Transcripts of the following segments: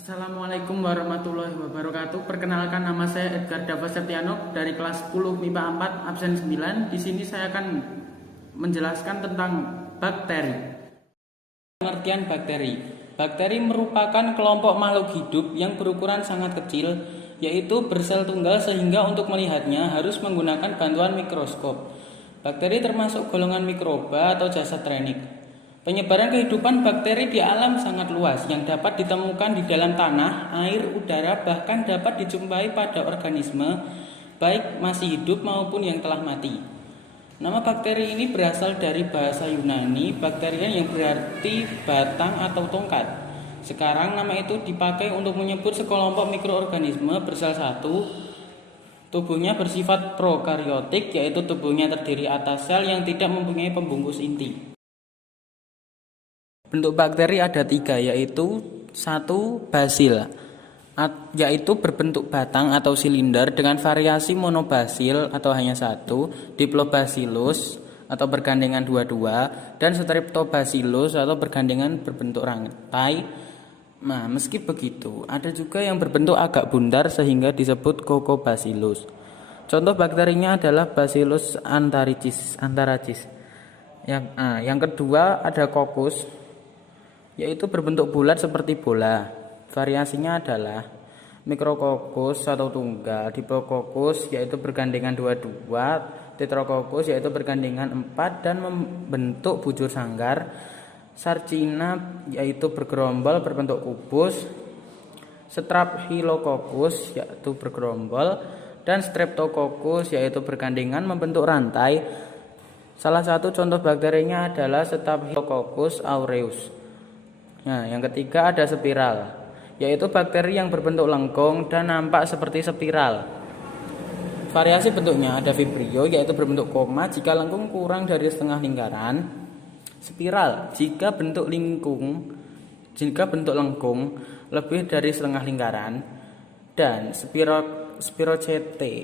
Assalamualaikum warahmatullahi wabarakatuh. Perkenalkan, nama saya Edgar Dava Septiano dari kelas 10 MIPA 4 absen 9. Di sini saya akan menjelaskan tentang bakteri. Pengertian bakteri. Bakteri merupakan kelompok makhluk hidup yang berukuran sangat kecil, yaitu bersel tunggal sehingga untuk melihatnya harus menggunakan bantuan mikroskop. Bakteri termasuk golongan mikroba atau jasad renik. Penyebaran kehidupan bakteri di alam sangat luas yang dapat ditemukan di dalam tanah, air, udara, bahkan dapat dijumpai pada organisme baik masih hidup maupun yang telah mati. Nama bakteri ini berasal dari bahasa Yunani bakterian yang berarti batang atau tongkat. Sekarang nama itu dipakai untuk menyebut sekelompok mikroorganisme bersel satu. Tubuhnya bersifat prokaryotik, yaitu tubuhnya terdiri atas sel yang tidak mempunyai pembungkus inti. Bentuk bakteri ada 3, yaitu 1. Basil, yaitu berbentuk batang atau silinder dengan variasi monobasil atau hanya 1, Diplobacillus atau bergandengan 22, dan Streptobacillus atau bergandengan berbentuk rantai. Nah, meski begitu, ada juga yang berbentuk agak bundar sehingga disebut Coccobacillus. Contoh bakterinya adalah Bacillus anthracis. Yang kedua ada Coccus, yaitu berbentuk bulat seperti bola. Variasinya adalah Micrococcus atau tunggal, Diplococcus yaitu bergandengan 22, Tetracoccus yaitu bergandengan 4 dan membentuk bujur sanggar, Sarcina yaitu bergerombol berbentuk kubus, Streptococcus yaitu bergerombol, dan Streptococcus yaitu bergandengan membentuk rantai. Salah satu contoh bakterinya adalah Staphylococcus aureus. Nah, yang ketiga ada spiral, yaitu bakteri yang berbentuk lengkung dan nampak seperti spiral. Variasi bentuknya ada vibrio, yaitu berbentuk koma jika lengkung kurang dari setengah lingkaran, spiral jika bentuk lengkung lebih dari setengah lingkaran, dan spirochete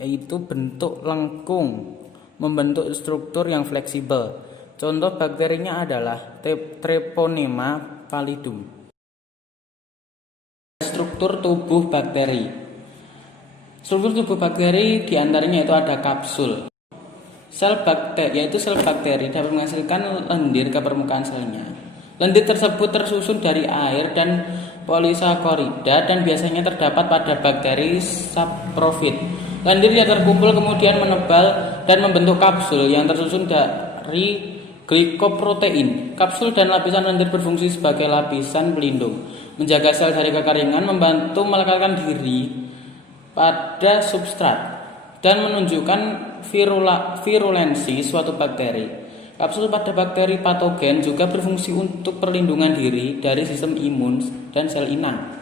yaitu bentuk lengkung membentuk struktur yang fleksibel. Contoh bakterinya adalah Treponema pallidum. Struktur tubuh bakteri. Struktur tubuh bakteri diantaranya itu ada kapsul. Sel bakteri dapat menghasilkan lendir ke permukaan selnya. Lendir tersebut tersusun dari air dan polisakarida dan biasanya terdapat pada bakteri saprofit. Lendir yang terkumpul kemudian menebal dan membentuk kapsul yang tersusun dari glikoprotein. Kapsul dan lapisan lendir berfungsi sebagai lapisan pelindung, menjaga sel dari kekeringan, membantu melekatkan diri pada substrat, dan menunjukkan virulensi suatu bakteri. Kapsul pada bakteri patogen juga berfungsi untuk perlindungan diri dari sistem imun dan sel inang.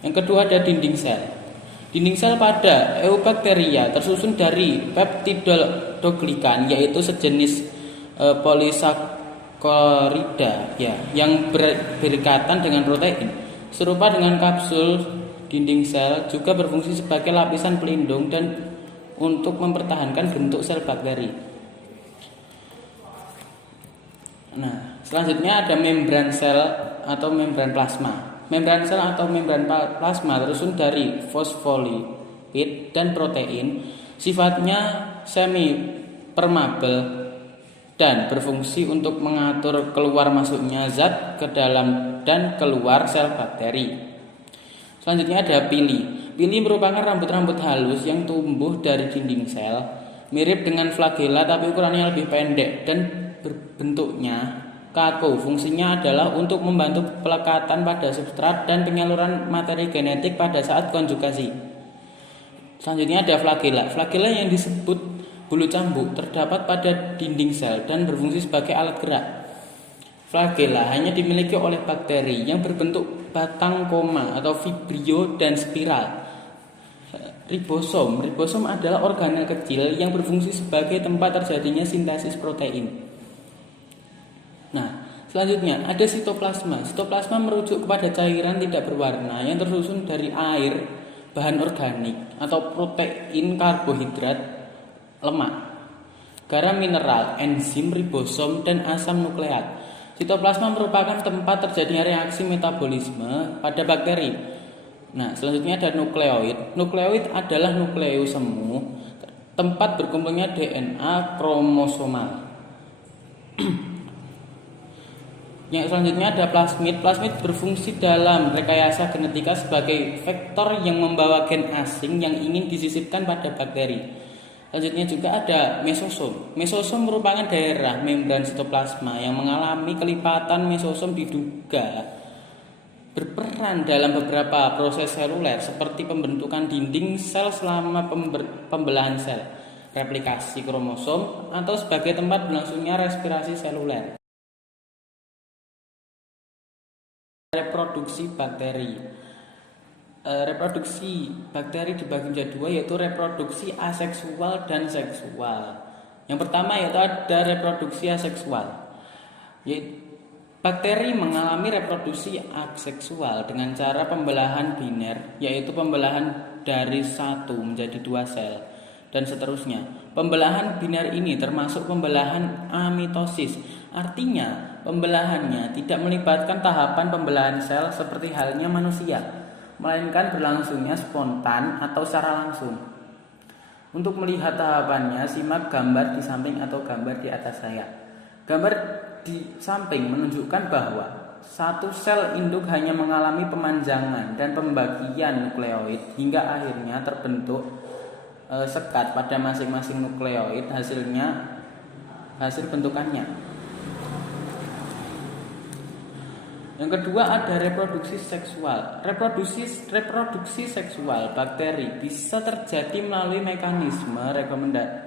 Yang kedua ada dinding sel. Dinding sel pada Eubacteria tersusun dari peptidoglikan, yaitu sejenis polisakarida yang berikatan dengan protein. Serupa dengan kapsul, dinding sel juga berfungsi sebagai lapisan pelindung dan untuk mempertahankan bentuk sel bakteri. Nah, selanjutnya ada membran sel atau membran plasma. Membran sel atau membran plasma tersusun dari fosfolipid dan protein. Sifatnya semi permeabel dan berfungsi untuk mengatur keluar masuknya zat ke dalam dan keluar sel bakteri. Selanjutnya ada pili. Pili merupakan rambut-rambut halus yang tumbuh dari dinding sel, mirip dengan flagela tapi ukurannya lebih pendek dan berbentuknya kaku. Fungsinya adalah untuk membantu pelekatan pada substrat dan penyaluran materi genetik pada saat konjugasi. Selanjutnya ada flagela. Flagela yang disebut bulu cambuk terdapat pada dinding sel dan berfungsi sebagai alat gerak. Flagela hanya dimiliki oleh bakteri yang berbentuk batang koma atau vibrio dan spiral. Ribosom adalah organel kecil yang berfungsi sebagai tempat terjadinya sintesis protein. Nah, selanjutnya ada sitoplasma. Sitoplasma merujuk kepada cairan tidak berwarna yang tersusun dari air, bahan organik atau protein, karbohidrat, lemak, garam mineral, enzim, ribosom, dan asam nukleat. Sitoplasma merupakan tempat terjadinya reaksi metabolisme pada bakteri. Nah, selanjutnya ada nukleoid. Nukleoid adalah nukleus semu, tempat berkumpulnya DNA kromosomal. Yang selanjutnya ada plasmid. Plasmid berfungsi dalam rekayasa genetika sebagai vektor yang membawa gen asing yang ingin disisipkan pada bakteri. Selanjutnya juga ada mesosom. Mesosom merupakan daerah membran sitoplasma yang mengalami kelipatan. Mesosom diduga berperan dalam beberapa proses seluler seperti pembentukan dinding sel selama pembelahan sel, replikasi kromosom, atau sebagai tempat berlangsungnya respirasi seluler. Reproduksi bakteri. Reproduksi bakteri dibagi menjadi dua, yaitu reproduksi aseksual dan seksual. Yang pertama yaitu ada reproduksi aseksual. Bakteri mengalami reproduksi aseksual dengan cara pembelahan biner, yaitu pembelahan dari satu menjadi dua sel, dan seterusnya. Pembelahan biner ini termasuk pembelahan amitosis. Artinya, pembelahannya tidak melibatkan tahapan pembelahan sel seperti halnya manusia, melainkan berlangsungnya spontan atau secara langsung. Untuk melihat tahapannya, simak gambar di samping atau gambar di atas saya. Gambar di samping menunjukkan bahwa satu sel induk hanya mengalami pemanjangan dan pembagian nukleoid hingga akhirnya terbentuk sekat pada masing-masing nukleoid, hasil bentukannya. Yang kedua ada reproduksi seksual. Reproduksi seksual bakteri bisa terjadi melalui mekanisme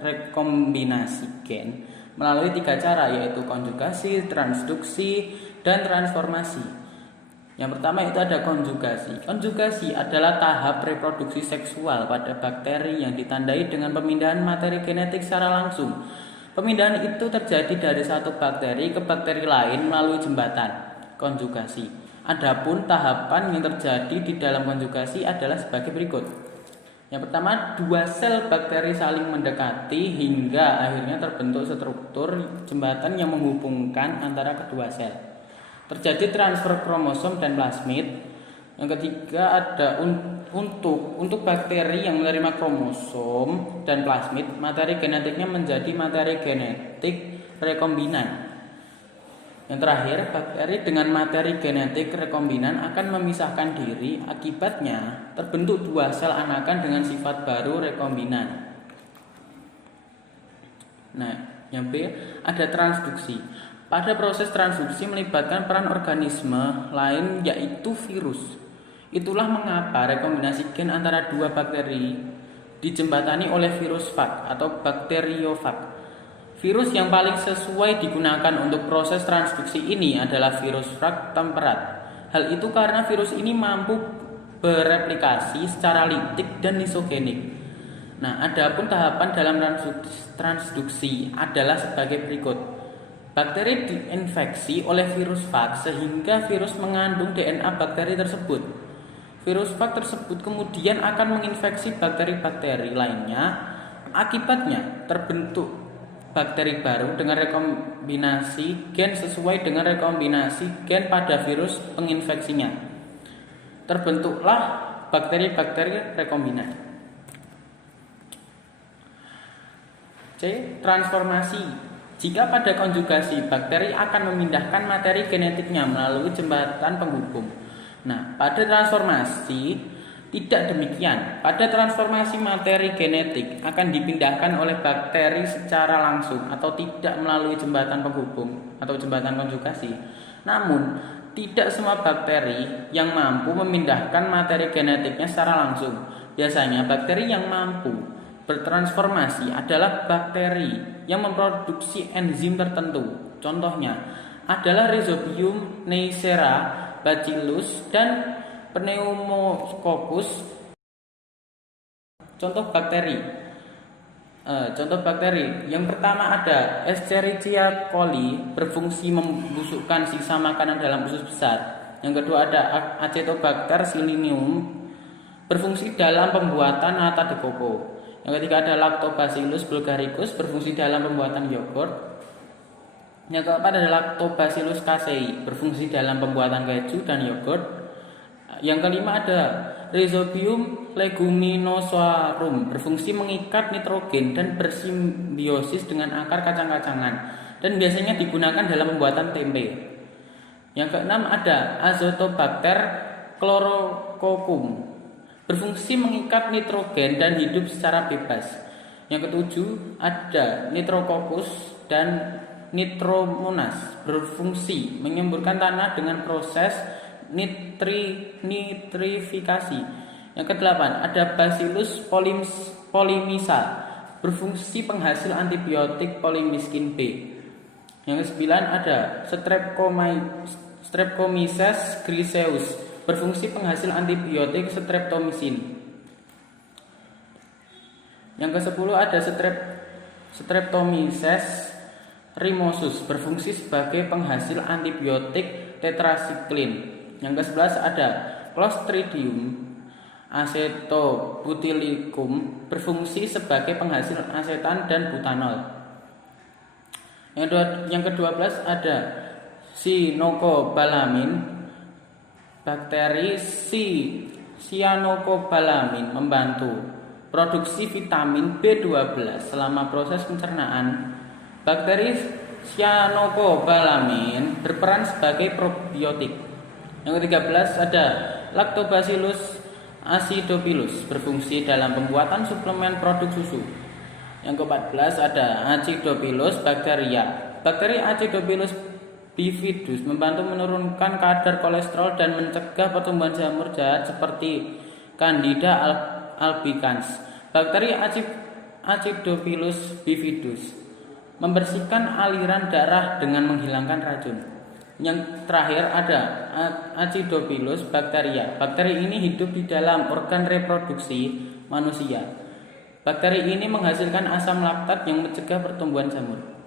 rekombinasi gen melalui tiga cara, yaitu konjugasi, transduksi, dan transformasi. Yang pertama itu ada konjugasi. Konjugasi adalah tahap reproduksi seksual pada bakteri yang ditandai dengan pemindahan materi genetik secara langsung. Pemindahan itu terjadi dari satu bakteri ke bakteri lain melalui jembatan konjugasi. Adapun tahapan yang terjadi di dalam konjugasi adalah sebagai berikut. Yang pertama, dua sel bakteri saling mendekati hingga akhirnya terbentuk struktur jembatan yang menghubungkan antara kedua sel. Terjadi transfer kromosom dan plasmid. Yang ketiga ada untuk bakteri yang menerima kromosom dan plasmid, materi genetiknya menjadi materi genetik rekombinan. Yang terakhir, bakteri dengan materi genetik rekombinan akan memisahkan diri, akibatnya terbentuk dua sel anakan dengan sifat baru rekombinan. Nah, yang B ada transduksi. Pada proses transduksi melibatkan peran organisme lain, yaitu virus. Itulah mengapa rekombinasi gen antara dua bakteri dijembatani oleh virus fag atau bakteriofag. Virus yang paling sesuai digunakan untuk proses transduksi ini adalah virus fag temperat. Hal itu karena virus ini mampu bereplikasi secara litik dan lisogenik. Nah, adapun tahapan dalam transduksi adalah sebagai berikut. Bakteri diinfeksi oleh virus fag sehingga virus mengandung DNA bakteri tersebut. Virus fag tersebut kemudian akan menginfeksi bakteri-bakteri lainnya. Akibatnya terbentuk bakteri baru dengan rekombinasi gen sesuai dengan rekombinasi gen pada virus penginfeksinya. Terbentuklah bakteri-bakteri rekombinan. C. Transformasi. Jika pada konjugasi, bakteri akan memindahkan materi genetiknya melalui jembatan penghubung. Nah, pada transformasi tidak demikian. Pada transformasi materi genetik akan dipindahkan oleh bakteri secara langsung atau tidak melalui jembatan penghubung atau jembatan konjugasi. Namun, tidak semua bakteri yang mampu memindahkan materi genetiknya secara langsung. Biasanya bakteri yang mampu bertransformasi adalah bakteri yang memproduksi enzim tertentu. Contohnya adalah Rhizobium, Neisseria, Bacillus, dan Pneumococcus. Contoh bakteri. Yang pertama ada Escherichia coli, berfungsi membusukkan sisa makanan dalam usus besar. Yang kedua ada Acetobacter silinium, berfungsi dalam pembuatan nata de coco. Yang ketiga ada Lactobacillus bulgaricus, berfungsi dalam pembuatan yogurt. Yang keempat adalah Lactobacillus casei, berfungsi dalam pembuatan keju dan yogurt. Yang kelima ada Rhizobium leguminosarum, berfungsi mengikat nitrogen dan bersimbiosis dengan akar kacang-kacangan dan biasanya digunakan dalam pembuatan tempe. Yang keenam ada Azotobacter chlorococcum, berfungsi mengikat nitrogen dan hidup secara bebas. Yang ketujuh ada Nitrococcus dan Nitromonas, berfungsi menyemburkan tanah dengan proses nitrifikasi. Yang kedelapan ada Bacillus polymyxa, berfungsi penghasil antibiotik polimiskin B. Yang kesembilan ada Streptomyces griseus, berfungsi penghasil antibiotik streptomycin. Yang ke-10 ada Streptomyces rhinosus, berfungsi sebagai penghasil antibiotik tetrasiklin. Yang ke-11 ada Clostridium acetobutylicum, berfungsi sebagai penghasil asetan dan butanol. Yang ke-12 ada Cyanocobalamin. Bakteri Cyanocobalamin membantu produksi vitamin B12 selama proses pencernaan. Bakteri Cyanocobalamin berperan sebagai probiotik. Yang ke-13 ada Lactobacillus acidophilus, berfungsi dalam pembuatan suplemen produk susu. Yang ke-14 ada Acidophilus bacteria. Bakteri Acidophilus bifidus membantu menurunkan kadar kolesterol dan mencegah pertumbuhan jamur jahat seperti Candida albicans. Bakteri Acidophilus bifidus membersihkan aliran darah dengan menghilangkan racun. Yang terakhir ada Acidophilus bacteria. Bakteri ini hidup di dalam organ reproduksi manusia. Bakteri ini menghasilkan asam laktat yang mencegah pertumbuhan jamur.